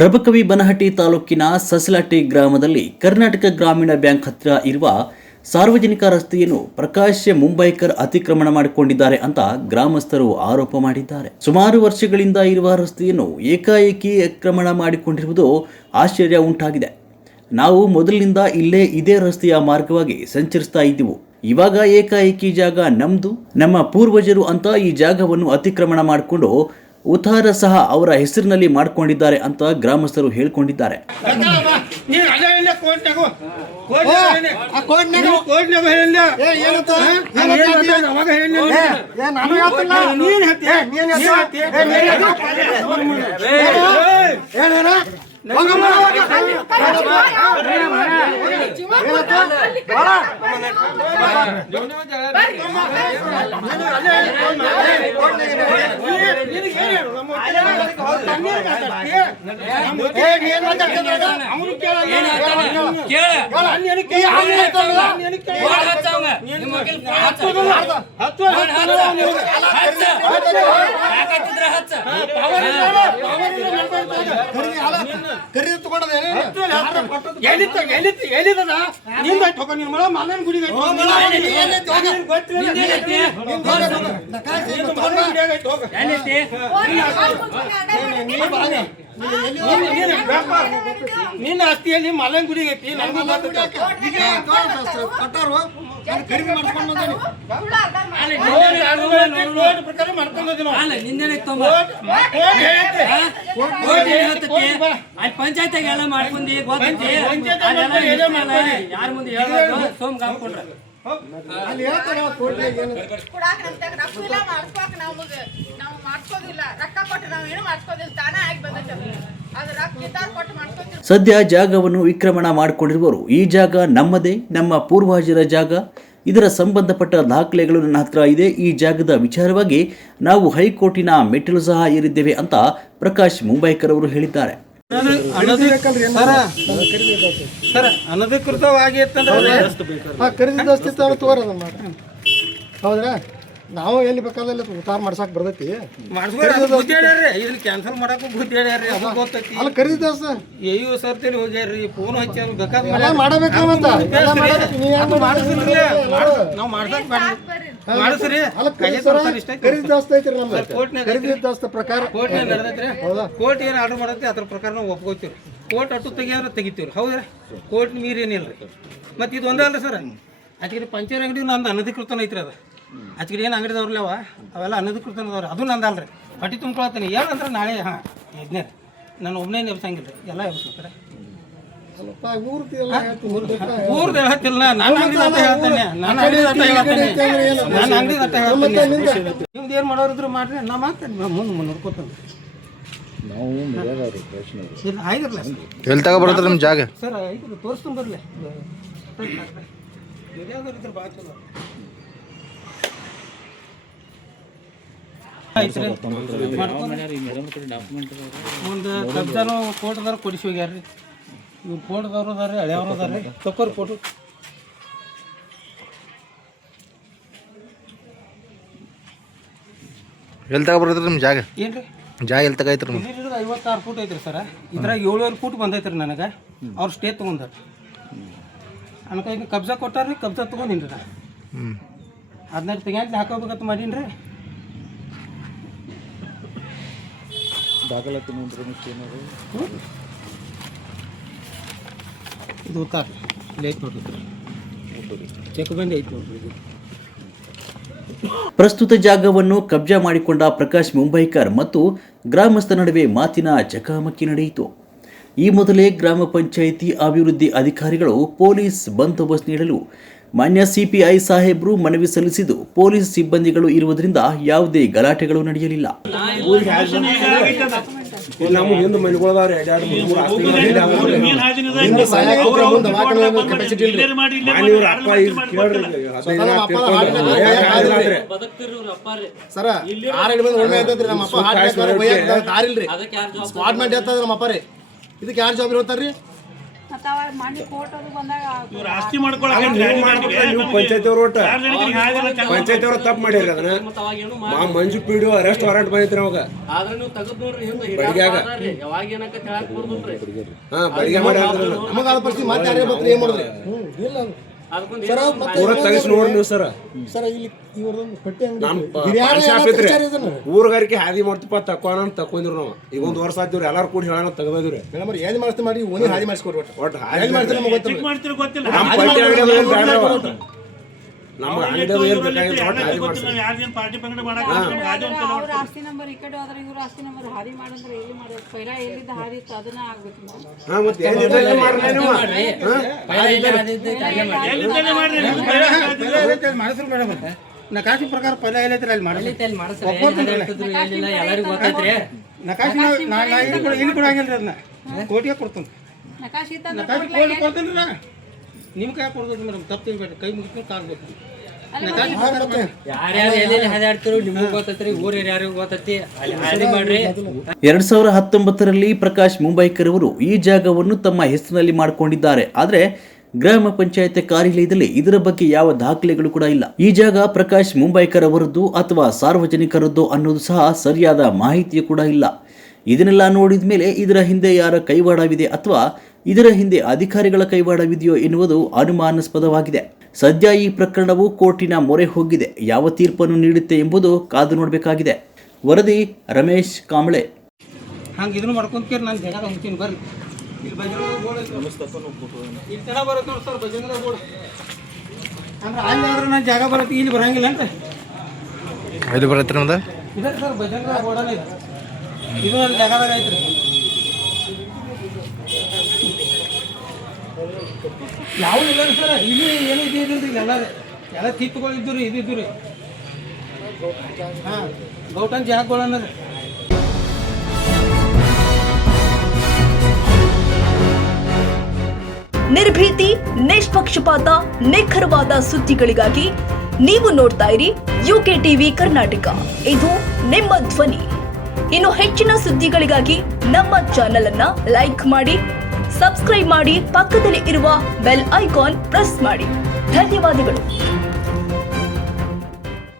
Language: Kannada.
ರಬಕವಿ ಬನಹಟ್ಟಿ ತಾಲೂಕಿನ ಸಸಲಟ್ಟಿ ಗ್ರಾಮದಲ್ಲಿ ಕರ್ನಾಟಕ ಗ್ರಾಮೀಣ ಬ್ಯಾಂಕ್ ಹತ್ತಿರ ಇರುವ ಸಾರ್ವಜನಿಕ ರಸ್ತೆಯನ್ನು ಪ್ರಕಾಶ್ ಮುಂಬೈಕರ್ ಅತಿಕ್ರಮಣ ಮಾಡಿಕೊಂಡಿದ್ದಾರೆ ಅಂತ ಗ್ರಾಮಸ್ಥರು ಆರೋಪ ಮಾಡಿದ್ದಾರೆ. ಸುಮಾರು ವರ್ಷಗಳಿಂದ ಇರುವ ರಸ್ತೆಯನ್ನು ಏಕಾಏಕಿ ಅತಿಕ್ರಮಣ ಮಾಡಿಕೊಂಡಿರುವುದು ಆಶ್ಚರ್ಯ ಉಂಟಾಗಿದೆ. ನಾವು ಮೊದಲಿನಿಂದ ಇಲ್ಲೇ ಇದೇ ರಸ್ತೆಯ ಮಾರ್ಗವಾಗಿ ಸಂಚರಿಸ್ತಾ ಇದ್ದೆವು. ಇವಾಗ ಏಕಾಏಕಿ ಜಾಗ ನಮ್ದು, ನಮ್ಮ ಪೂರ್ವಜರು ಅಂತ ಈ ಜಾಗವನ್ನು ಅತಿಕ್ರಮಣ ಮಾಡಿಕೊಂಡು ಉತ್ತಾರ ಸಹ ಅವರ ಹೆಸರಿನಲ್ಲಿ ಮಾಡಿಕೊಂಡಿದ್ದಾರೆ ಅಂತ ಗ್ರಾಮಸ್ಥರು ಹೇಳಿಕೊಂಡಿದ್ದಾರೆ. ನಿನ್ನ ಆಸ್ತಿಯಲ್ಲಿ ಮಲನ್ ಗುಡಿ ಐತಿ. ಪಂಚಾಯತ್ ಎಲ್ಲ ಮಾಡ್ಕೊಂಡಿ ಯಾರ ಮುಂದೆ ಸೋಮ್ ಹಾಕೊಂಡ್ರ ಸದ್ಯ ಜಾಗವನ್ನು ವಿಕ್ರಮಣ ಮಾಡಿಕೊಂಡಿರುವವರು ಈ ಜಾಗ ನಮ್ಮದೇ, ನಮ್ಮ ಪೂರ್ವಜರ ಜಾಗ, ಇದರ ಸಂಬಂಧಪಟ್ಟ ದಾಖಲೆಗಳು ನನ್ನ ಹತ್ರ ಇದೆ. ಈ ಜಾಗದ ವಿಚಾರವಾಗಿ ನಾವು ಹೈಕೋರ್ಟಿನ ಮೆಟ್ಟಿಲು ಸಹ ಏರಿದ್ದೇವೆ ಅಂತ ಪ್ರಕಾಶ್ ಮುಂಬೈಕರ್ ಅವರು ಹೇಳಿದ್ದಾರೆ. ಅನಧಿಕೃತವಾಗಿ ಹೌದ್ರಾ, ನಾವು ಎಲ್ಲಿ ಬೇಕಾದಲ್ಲಿ ಉತ್ತಾರ ಮಾಡ್ಸಕ್ ಬರ್ತೈತಿ. ಕ್ಯಾನ್ಸಲ್ ಮಾಡಕ್ ಬುದ್ಧಿ ಹೇಳ್ಯಾರಿ, ಅದು ಗೊತ್ತೈತಿ. ಅಲ್ಲ ಖರೀದಿ ಅಯ್ಯೋ ಸರ್ತಿಲಿ ಹೋಗ್ಯಾರ್ರಿ, ಫೋನ್ ಹಚ್ಚಿ ಬೇಕಾದ್ರೆ ನಾವು ಮಾಡ್ಸಕ್ ಮಾಡಿಸ್ರಿ. ಖರೀದಿ ಜಾಸ್ತಿ ಐತ್ರಿ ನಮ್ದು. ಖರೀದಿ ಜಾಸ್ತಿ ಪ್ರಕಾರ ಕೋರ್ಟ್ ನಡೆದೈತ್ರಿ. ಕೋರ್ಟ್ ಏನ್ ಆರ್ಡರ್ ಮಾಡೈತಿ ಅದ್ರ ಪ್ರಕಾರ ನಾವು ಒಪ್ಕೋತೀವಿ. ಕೋರ್ಟ್ ಅಟ್ಟು ತೆಗಿಯೋರು ತೆಗಿತೀವ್ರಿ. ಹೌದ್ರಿ, ಕೋರ್ಟ್ ಮೀರಿ ಏನಿಲ್ರಿ. ಮತ್ತೆ ಇದು ಒಂದೇ ಅಲ್ರಿ ಸರ್, ಆಚೆ ಪಂಚರ್ ಅಂಗಡಿ ನಂದು ಅನಧಿಕೃತನ ಐತ್ರಿ. ಅದು ಆಚೆ ಏನು ಅಂಗಡಿದವ್ರಲ್ಲ ಅವೆಲ್ಲ ಅನಧಿಕೃತನದವ್ರಿ. ಅದು ನಂದಲ್ರಿ. ಪಟ್ಟಿ ತುಂಬ್ಕೊಳತ್ತೀನಿ ಏನಂದ್ರೆ ನಾಳೆ ಇದನ್ನೇ ನಾನು ಒಬ್ಬನೇ ಎಬ್ಸಂಗಿಲ್ಲ, ಎಲ್ಲ ಎಬ್ಸ್ಬೇಕ್ರೆ. ಊರ್ದು ಹೇಳ್ತಿಲ್ಲ, ನನ್ನ ಅಂಗಡಿ ಅಂತ ಹೇಳ್ತೇನೆ, ನನ್ನ ಅಂಗಡಿ ಅಂತ ಹೇಳ್ತೇನೆ, ನನ್ನ ಅಂಗಡಿ ಅಂತ ಹೇಳ್ತೇನೆ. ನಿಮ್ದು ಏನು ಮಾಡೋರಿದ್ರು ಮಾಡ್ರಿ, ನಾ ಮಾಡ್ತೇನೆ, ಮುಂದೆ ನೋಡ್ಕೊತೇನೆ. ಎಲ್ಲಿ ತಗೊಬರ್ತಾರೆ ನಿಮ್ಮ ಜಾಗ ಸರ್? ಐದು ತೋರಿಸ್ತು ಬರಲಿ. ಭಾಳ ಚಲೋ ಒಂದು ಕಬ್ಜಾನು ಕೋರ್ಟ್ದಾರ ಕೊಡಿಸಿ ಹೋಗ್ಯಾರ್ರಿ. ಇವ್ರು ಕೋರ್ಟ್ದವ್ರು ಅದಾರ, ಹಳೆಯವ್ರು ಅದಾರ. ತಕೋರಿ ಫೋಟೋ. ಎಲ್ಲಿ ತಗೊಬರ್ತಾರೆ ನಿಮ್ಮ ಜಾಗ? ಏನ್ರಿ ಜಾಗ ಎಲ್ಲಿ ತಗೈತ್ರಿ? 56 ಫೂಟ್ ಐತ್ರಿ ಸರ. ಇದ್ರಾಗ 7 ಫೂಟ್ ಬಂದೈತ್ರಿ ನನಗೆ. ಅವ್ರು ಸ್ಟೇ ತೊಗೊಂಡಾರ. ನನಗೆ ಈಗ ಕಬ್ಜಾ ಕೊಟ್ಟಾರ್ರಿ, ಕಬ್ಜಾ ತೊಗೊಂಡಿನ್ರಿ ನಾ. 15 ತೆಗ್ಯಾಂತ ಹಾಕೋಬೇಕಂತ ಮಾಡೀನಿ. ದಾಖಲಾತಿ ಇದು ಉತ್ತಾರ ಐತೆ ನೋಡ್ರಿ, ಚೆಕ್ ಬಂದು ಐತೆ ನೋಡ್ರಿ. ಪ್ರಸ್ತುತ ಜಾಗವನ್ನು ಕಬ್ಜಾ ಮಾಡಿಕೊಂಡ ಪ್ರಕಾಶ್ ಮುಂಬೈಕರ್ ಮತ್ತು ಗ್ರಾಮಸ್ಥರ ನಡುವೆ ಮಾತಿನ ಚಕಮಕಿ ನಡೆಯಿತು. ಈ ಮೊದಲೇ ಗ್ರಾಮ ಪಂಚಾಯಿತಿ ಅಭಿವೃದ್ಧಿ ಅಧಿಕಾರಿಗಳು ಪೊಲೀಸ್ ಬಂದೋಬಸ್ತ್ ನೀಡಲು ಮಾನ್ಯ ಸಿಪಿಐ ಸಾಹೇಬ್ರು ಮನವಿ ಸಲ್ಲಿಸಿದ್ದು, ಪೊಲೀಸ್ ಸಿಬ್ಬಂದಿಗಳು ಇರುವುದರಿಂದ ಯಾವುದೇ ಗಲಾಟೆಗಳು ನಡೆಯಲಿಲ್ಲ. ಇದಕ್ಕೆ ಯಾರು ಜವಾಬ್ದಾರಿ ಇರ್ತಾರ್ರಿ? ಮತ್ತೆ ಅವಾಗ ಮಣ್ಣಿ ಕೋರ್ಟ್ ಅದು ಬಂದಾಗ ಆಸ್ತಿ ಮಾಡ್ಕೊಳಕ್ಕೆ ನೀವು ಪಂಚಾಯತಿ ಅವ್ರು ಒಟ್ಟ ಪಂಚಾಯತಿ ಅವ್ರು ತಪ್ಪು ಮಾಡ್ಯಾರ ಅದನ್ನ ಮಂಜು ಪಿಡಿಒ ಅರೆಸ್ಟ್ ವಾರಂಟ್ ಬಂದಿದ್ರಿ ಅವಾಗ ಬಡಿಗ್ಯಾಗ ಬಡಿಗೆ ಮಾಡ್ಯಾರ ನಮಗ ಅದ ಪರಿಸ್ಥಿತಿ ಮತ್ತೆ ಯಾರೇ ಬಂದ್ರೆ ಏನ್ ಮಾಡಿದ್ರಿ ಇಲ್ಲ ಸರ್ ಪೂರ ತೆಗಿಸಿ ನೋಡಿ ನೀವು ಸರ್ ಇಲ್ಲಿ ಇವ್ರದೊಂದು ಪಟ್ಟಿ ಅಂಗಡಿ ಊರುಗಾರಿಕೆ ಹಾದಿ ಮಾಡ್ತೀಪ ತಕ್ಕೋಣ ತಕೊಂಡಿರು ನಾವು ಈಗ 1 ವರ್ಷ ಆಯ್ತಿವ್ರಿ ಎಲ್ಲಾರು ಕೂಡಿ ಹೇಳೋಣ ತೆಗೆದಿವ್ರಿ ಮೇಡಮ್ ಏನ್ ಮಾಡಿಸ್ತಾ ಮಾಡಿ ಓನಿ ಹಾದಿ ಮಾಡಿಸ್ಕೊಡ್ರಿ ಒಟ್ಟು ಹಾದಿ ಮಾಡ್ತಾರೆ ನಮಗೆ ಗೊತ್ತಿಲ್ಲ ನಮ್ಮ ಪಟ್ಟಿ ಅಂಗಡಿ ಬೇಡ ನಮ್ಗೆ ಅಂಗಡಿ ಏನು ಬೇಕಾಗಿಲ್ಲ ಒಟ್ಟು ಹಾದಿ ಮಾಡ್ತಾರೆ ಅವ್ರ ಆಸ್ತಿ ನಂಬರ್ ಈ ಕಡೆ ಹೋದ್ರೆ ಇವ್ರ ಆಸ್ತಿ ನಂಬರ್ ಹಾದಿ ಮಾಡಂದ್ರೆ ಎಲ್ಲಿ ಮಾಡೋದು ಪೈಲ ಎಲ್ಲಿದ್ದ ಹಾದಿ ಇತ್ತು ಅದನ್ನ ಆಗ್ಬೇಕು ಹಾ ಮತ್ತೆ ಏನಿದೆ ಮಾಡ್ರಿ ಮಾಡಿಸ್ರು ಮೇಡಮ್ ನಕಾಶಿ ಪ್ರಕಾರ ಪೈಲ ಎಲ್ಲೈತ್ರಿ ಅಲ್ಲಿ ನಕಾಶಿ ಇಲ್ಲಿ ಕೊಡಂಗಿಲ್ರಿ ಅದನ್ನ ಕೋಟಿಗೆ ಕೊಡ್ತೀನಿ ನಕಾಶಿ ನಕಾಶಿ ಕೋಟಿ ಕೊಡ್ತೀನಿ ನಾ ನಿಮ್ ಕೈ ಕೊಡ್ಬೇಕು ಮೇಡಮ್ ತಪ್ಪು ತಿಳ್ಬೇಡಿ ಕೈ ಮುಗಿಸ್ಕೊಂಡು ಕಾಲ್ ಬೇಕು ಯಾರ್ಯಾರು ಎಲ್ಲೆಲ್ಲಿ ಹಾದಾಡ್ತಿರೋ ನಿಮ್ಗೂ ಗೊತ್ತೈತ್ರಿ ಊರ್ ಯಾರಿಗೂ ಗೊತ್ತೈತಿ ಅಲ್ಲಿ ಮಾಡ್ರಿ 2019ರಲ್ಲಿ ಪ್ರಕಾಶ್ ಮುಂಬೈಕರ್ ಅವರು ಈ ಜಾಗವನ್ನು ತಮ್ಮ ಹೆಸರಿನಲ್ಲಿ ಮಾಡಿಕೊಂಡಿದ್ದಾರೆ. ಆದರೆ ಗ್ರಾಮ ಪಂಚಾಯತ್ ಕಾರ್ಯಾಲಯದಲ್ಲಿ ಇದರ ಬಗ್ಗೆ ಯಾವ ದಾಖಲೆಗಳು ಕೂಡ ಇಲ್ಲ. ಈ ಜಾಗ ಪ್ರಕಾಶ್ ಮುಂಬೈಕರ್ ಅವರದ್ದು ಅಥವಾ ಸಾರ್ವಜನಿಕರದ್ದು ಅನ್ನೋದು ಸಹ ಸರಿಯಾದ ಮಾಹಿತಿಯೂ ಕೂಡ ಇಲ್ಲ. ಇದನ್ನೆಲ್ಲ ನೋಡಿದ ಮೇಲೆ ಇದರ ಹಿಂದೆ ಯಾರ ಕೈವಾಡವಿದೆ ಅಥವಾ ಇದರ ಹಿಂದೆ ಅಧಿಕಾರಿಗಳ ಕೈವಾಡವಿದೆಯೋ ಎನ್ನುವುದು ಅನುಮಾನಾಸ್ಪದವಾಗಿದೆ. ಸದ್ಯ ಈ ಪ್ರಕರಣವು ಕೋರ್ಟಿನ ಮೊರೆ ಹೋಗಿದೆ. ಯಾವ ತೀರ್ಪನ್ನು ನೀಡುತ್ತೆ ಎಂಬುದು ಕಾದು ನೋಡಬೇಕಾಗಿದೆ. ವರದಿ ರಮೇಶ್ ಕಾಂಬಳೆ. ಹಂಗೆ ಇದನ್ನು ಮಾಡ್ಕೊಂತೀರಿ ನಾನು ಜಾಗ ಹೋಗ್ತೀನಿ ಬರ್ರಿ. ಇಲ್ಲಿ ಬಜರಂಗ ಬೋರ್ಡ್ ಇಲ್ಲಿ ತನ ಬರುತ್ತೆ ನೋಡಿ ಸರ್ ಬಜರಂಗ ಬೋರ್ಡ್ ಅಂದ್ರೆ ಅಲ್ಲಿ ಆದ್ರೆ ನಾನು ಜಾಗ ಬರುತ್ತೆ ಇಲ್ಲಿ ಬರಂಗಿಲ್ಲ ಅಂತ ಇದು ಬರತ್ತೆ ನಮ್ದು ಇದೆ ಸರ್ ಬಜರಂಗ ಬೋರ್ಡಲ್ಲಿ ಇದು ನನ್ನ ಜಾಗದಾಗ ಐತ್ರಿ. ಯಾವ ಇಲ್ಲ ಸರ್ ಇಲ್ಲಿ ಏನು ಇದಿಲ್ರಿ ಎಲ್ಲ ತಿಪ್ಪುಗಳು ಇದ್ದು ರೀ ಇದಿದ್ದು ರೀ ಹಾಂ ಗೌಟನ್ ಜಾಗಗಳು ಅನ್ನೋದು. ನಿರ್ಭೀತಿ, ನಿಷ್ಪಕ್ಷಪಾತ, ನಿಖರವಾದ ಸುದ್ದಿಗಳಿಗಾಗಿ ನೀವು ನೋಡ್ತಾ ಇರಿ ಯುಕೆ ಟಿವಿ ಕರ್ನಾಟಕ. ಇದು ನಿಮ್ಮ ಧ್ವನಿ. ಇನ್ನು ಹೆಚ್ಚಿನ ಸುದ್ದಿಗಳಿಗಾಗಿ ನಮ್ಮ ಚಾನೆಲ್ ಅನ್ನ ಲೈಕ್ ಮಾಡಿ, ಸಬ್ಸ್ಕ್ರೈಬ್ ಮಾಡಿ, ಪಕ್ಕದಲ್ಲಿ ಇರುವ ಬೆಲ್ ಐಕಾನ್ ಪ್ರೆಸ್ ಮಾಡಿ. ಧನ್ಯವಾದಗಳು.